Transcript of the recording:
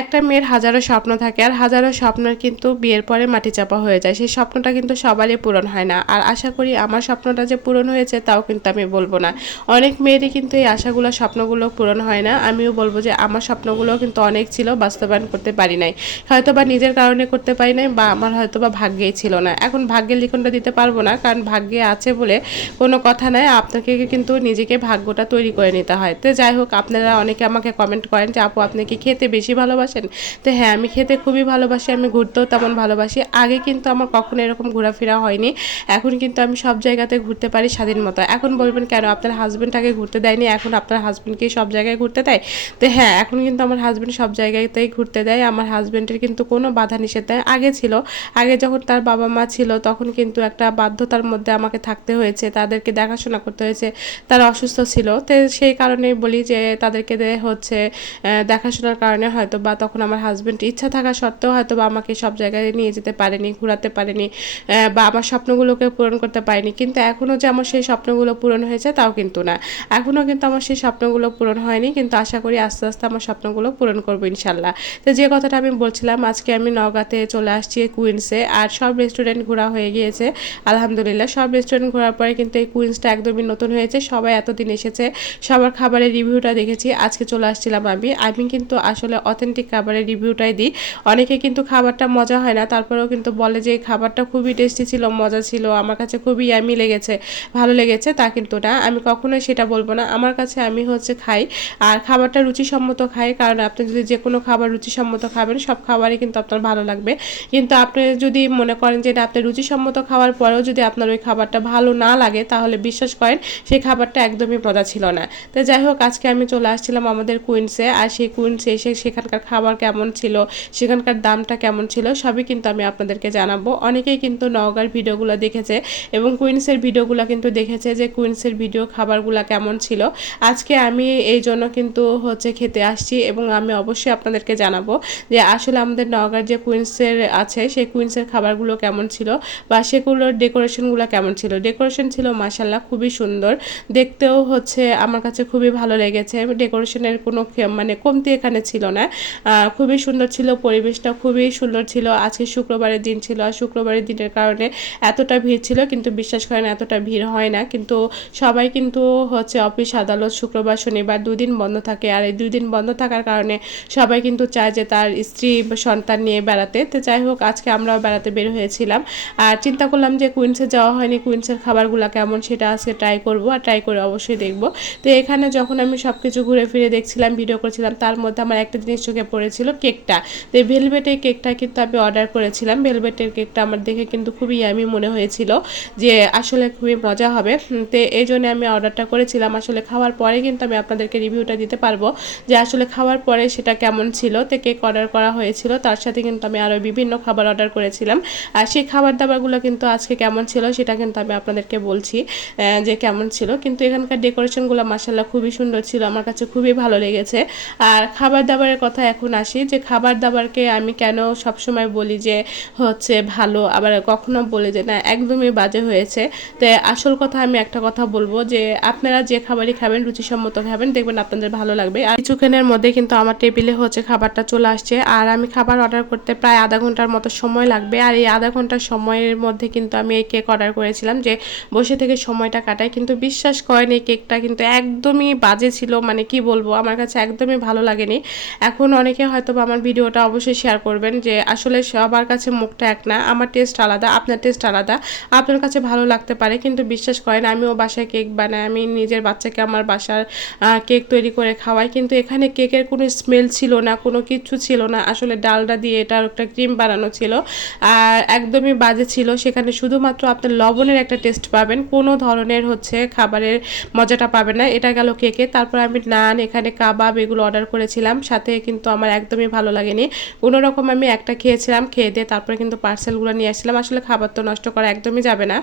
একটা মেয়ের হাজারো স্বপ্ন থাকে আর হাজারো স্বপ্নের কিন্তু বিয়ের পরে মাটি চাপা হয়ে যায়। সেই স্বপ্নটা কিন্তু সবারই পূরণ হয় না। আর আশা করি আমার স্বপ্নটা যে পূরণ হয়েছে তাও কিন্তু আমি বলবো না। অনেক মেয়েরই কিন্তু এই আশাগুলো স্বপ্নগুলো পূরণ হয় না। আমিও বলবো যে আমার স্বপ্নগুলো কিন্তু অনেক ছিল, বাস্তবায়ন করতে পারি নাই। হয়তো বা নিজের কারণে করতে পারি নাই, বা আমার হয়তো বা ভাগ্যেই ছিল না। এখন ভাগ্যের লিখনটা দিতে পারবো না, কারণ ভাগ্যে আছে বলে কোনো কথা নাই। আপনাকে কিন্তু নিজেকে ভাগ্যটা তৈরি করে নিতে হয়। তো যাই হোক, আপনারা অনেকে আমাকে কমেন্ট করেন যে আপু আপনি কি খেতে বেশি ভালোবাসেন? তো হ্যাঁ, আমি খেতে খুবই ভালোবাসি, আমি ঘুরতেও তেমন ভালোবাসি। আগে কিন্তু আমার কখনো এরকম ঘোরাফেরা হয়নি। এখন কিন্তু আমি সব জায়গাতে ঘুরতে পারি স্বাধীন মতো। এখন বলবেন কেন আপনার হাজব্যান্ড আগে ঘুরতে দেয়নি, এখন আপনার হাজব্যান্ডকে সব জায়গায় ঘুরতে দেয়? তো হ্যাঁ, এখন কিন্তু আমার হাজব্যান্ড সব জায়গাতেই ঘুরতে দেয়। আমার হাজব্যান্ডের কিন্তু কোনো বাধা নিষেধ নেই। আগে ছিল, আগে যখন তার বাবা মা ছিল তখন কিন্তু একটা বাধ্যতার মধ্যে আমাকে থাকতে হয়েছে, তাদেরকে দেখাশোনা করতে হয়েছে। তারা অসুস্থ ছিল, তো সেই কারণেই বলি যে তাদেরকে হচ্ছে দেখাশোনার কারণে হয়তো বা তখন আমার হাজব্যান্ড ইচ্ছা থাকা সত্ত্বেও হয়তো বা আমাকে সব জায়গায় নিয়ে যেতে পারেনি, ঘোরাতে পারেনি, বা আমার স্বপ্নগুলোকে পূরণ করতে পারেনি। কিন্তু এখনও যে আমার সেই স্বপ্নগুলো পূরণ হয়েছে তাও কিন্তু না। এখনও কিন্তু আমার সেই স্বপ্নগুলো পূরণ হয়নি, কিন্তু আশা করি আস্তে আস্তে আমার স্বপ্নগুলো পূরণ করবো ইনশাল্লাহ। তো যে কথাটা আমি বলছিলাম, আজকে আমি নওগাঁতে চলে আসছি কুইন্সে, আর সব রেস্টুরেন্ট ঘোরা হয়ে গিয়েছে আলহামদুলিল্লাহ। সব রেস্টুরেন্ট ঘোরার পরে কিন্তু এই কুইন্সটা একদমই নতুন হয়েছে, সবাই এতদিন এসেছে, সবার খাবারের রিভিউটা দেখেছি। আজকে চলে আসছিলাম আমি কিন্তু আসলে অথেন্টিক খাবারের রিভিউটাই দিই। অনেকে কিন্তু খাবারটা মজা হয় না, তারপরেও কিন্তু বলে যে খাবারটা খুবই টেস্টি ছিল, মজা ছিল, আমার কাছে খুবই ইয়ামি লেগেছে, ভালো লেগেছে। তা কিন্তু না, আমি কখনোই সেটা বলবো না। আমার কাছে আমি হচ্ছে খাই, আর খাবারটা রুচিসম্মত খাই, কারণ আপনি যদি যে কোনো খাবার রুচিসম্মত খাবেন সব খাবারই কিন্তু আপনার ভালো লাগবে। কিন্তু আপনি যদি মনে করেন যে এটা আপনি রুচিসম্মত খাওয়ার পরেও যদি আপনার ওই খাবারটা ভালো না লাগে, তাহলে বিশ্বাস করেন সেই খাবারটা একদমই মজা ছিল না। তো যাই হোক, আজকে আমি চলে আসছিলাম আমাদের কুইন্সে, আর সেই কুইন্সে এসে সেখানকার খাবার কেমন ছিল, সেখানকার দামটা কেমন ছিল, সবই কিন্তু আমি আপনাদেরকে জানাবো। অনেকেই কিন্তু নওগাঁর ভিডিওগুলো দেখেছে এবং কুইন্সের ভিডিওগুলো কিন্তু দেখেছে যে কুইন্সের ভিডিও খাবারগুলো কেমন ছিল। আজকে আমি এই জন্য কিন্তু হচ্ছে খেতে আসছি, এবং আমি অবশ্যই আপনাদেরকে জানাবো যে আসলে আমাদের নওগাঁর যে কুইন্সের আছে সেই কুইন্সের খাবারগুলো কেমন ছিল, বা সেগুলোর ডেকোরেশনগুলো কেমন ছিল। ডেকোরেশন ছিল মাশাআল্লাহ খুবই সুন্দর, দেখতেও হচ্ছে আমার কাছে খুবই ভালো লেগেছে। ডেকোরেশনের কোনো মানে কমতি এখানে ছিল না, খুবই সুন্দর ছিল, পরিবেশটা খুবই সুন্দর ছিল। আজকে শুক্রবারের দিন ছিল, আর শুক্রবারের দিনের কারণে এতটা ভিড় ছিল, কিন্তু বিশ্বাস করেন এতটা ভিড় হয় না। কিন্তু সবাই কিন্তু হচ্ছে অফিস আদালত শুক্রবার শনিবার দুদিন বন্ধ থাকে, আর এই 2 দিন বন্ধ থাকার কারণে সবাই কিন্তু চায় যে তার স্ত্রী সন্তান নিয়ে বেড়াতে। তো যাই হোক, আজকে আমরাও বেড়াতে বের হয়েছিলাম, আর চিন্তা করলাম যে কুইন্সে যাওয়া হয়নি, কুইন্সের খাবারগুলো কেমন সেটা আজকে ট্রাই করব, আর ট্রাই করে অবশ্যই দেখব। তো এখানে যখন আমি সব কিছু ঘুরে ফিরে দেখছিলাম, ভিডিও করছিলাম, তার মধ্যে আমার একটা জিনিস চোখে পড়েছিল, কেকটা। তো এই ভেলভেটের কেকটা কিন্তু আমি অর্ডার করেছিলাম। ভেলভেটের কেকটা আমার দেখে কিন্তু খুবই ইয়ামি মনে হয়েছিল, যে আসলে খুবই মজা হবে। তো এই জন্য আমি অর্ডারটা করেছিলাম। আসলে খাওয়ার পরে কিন্তু আমি আপনাদেরকে রিভিউটা দিতে পারবো যে আসলে খাওয়ার পরে সেটা কেমন ছিল। তো কেক অর্ডার করা হয়েছিল, তার সাথে কিন্তু আমি আরও বিভিন্ন খাবার অর্ডার করেছিলাম, আর সেই খাবার দাবারগুলো কিন্তু আজকে কেমন ছিল সেটা কিন্তু আমি আপনাদেরকে বলছি যে কেমন ছিল। কিন্তু এখানকার ডেকোরেশনগুলো মাশাআল্লাহ খুবই সুন্দর ছিল, আমার কাছে খুবই ভালো লেগেছে। আর খাবার দাবারের কথা এখন আসি, যে খাবার দাবারকে আমি কেন সবসময় বলি যে হচ্ছে ভালো, আবার কখনো বলি যে না একদমই বাজে হয়েছে। তো আসল কথা আমি একটা কথা বলবো, যে আপনারা যে খাবারই খাবেন রুচিসম্মত খাবেন, দেখবেন আপনাদের ভালো লাগবে। আর কিছুক্ষণের মধ্যে কিন্তু আমার টেবিলে হচ্ছে খাবারটা চলে আসছে, আর আমি খাবার অর্ডার করতে প্রায় আধা ঘন্টার মতো সময় লাগবে। আর এই আধা ঘন্টার সময়ের মধ্যে কিন্তু আমি এই কেক অর্ডার করেছিলাম, যে বসে থেকে সময়টা কাটাই। কিন্তু বিশ্বাস করেন এই কেকটা কিন্তু একদমই বাজে ছিল, মানে কি বলবো, আমার কাছে একদমই ভালো লাগেনি। এখন অনেকে হয়তো আমার ভিডিওটা অবশ্যই শেয়ার করবেন, যে আসলে সবার কাছে মুখটা এক না, আমার টেস্ট আলাদা, আপনার টেস্ট আলাদা, আপনার কাছে ভালো লাগতে পারে। কিন্তু বিশ্বাস করেন আমিও বাসায় কেক বানাই, আমি নিজের বাচ্চাকে আমার বাসার কেক তৈরি করে খাওয়াই, কিন্তু এখানে কেকের কোনো স্মেল ছিল না, কোনো কিছু ছিল না। আসলে ডালডা দিয়ে এটার একটা ক্রিম বানানো ছিল, আর একদমই বাজে ছিল। সেখানে শুধুমাত্র আপনার লবণের একটা টেস্ট পাবেন, কোনো ধরনের হচ্ছে খাবারের মজাটা পাবেন না। এটা গেল কেকে। তারপর আমি নান, এখানে কাবাব এগুলো অর্ডার করেছিলাম, সাথে কিন্তু আমার একদমই ভালো লাগেনি। কোনো রকম আমি একটা খেয়েছিলাম, খেয়ে দিয়ে তারপরে কিন্তু পার্সেলগুলো নিয়ে আসছিলাম। আসলে খাবার তো নষ্ট করা একদমই যাবে না।